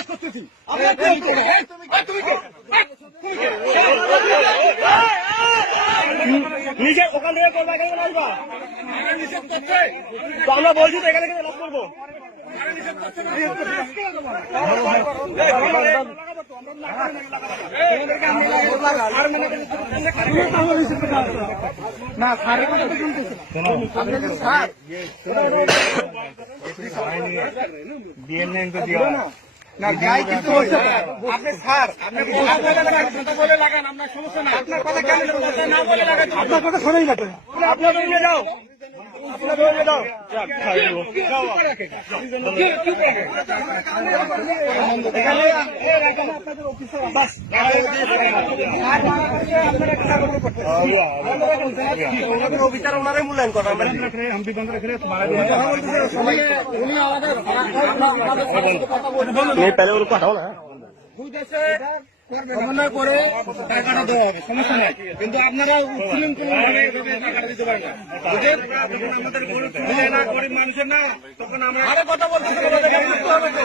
কাজ করতেছি। নিজে ওখান থেকে করবা, এখানে কেন আসবা? তো আমরা বলছি তো এখানে কেন লাভ করবো? না স্যারের কথা তো শুনতেছি স্যার না যাই কিন্তু আপনি স্যার আপনি বলে লাগান, আপনার সমস্যা না। আপনার কথা কেন না বলে লাগান? আপনার কথা শোনাই না। আপনার নিয়ে যাও, আপনার নিয়ে যাও। বিচার ওনারাই মূল্যায়ন করেন। पहले उनको हटाओ ना। সমন্বয় করে টাকাটা দেওয়া হবে, সমস্যা নাই। কিন্তু আপনারা উচ্ছিলেন কোনোভাবে টাকাটা দিতে পারেন না। যখন আমাদের গরিব না, গরিব মানুষের না, তখন আমরা আরে কথা বলতেছি আমরা কথা বলতে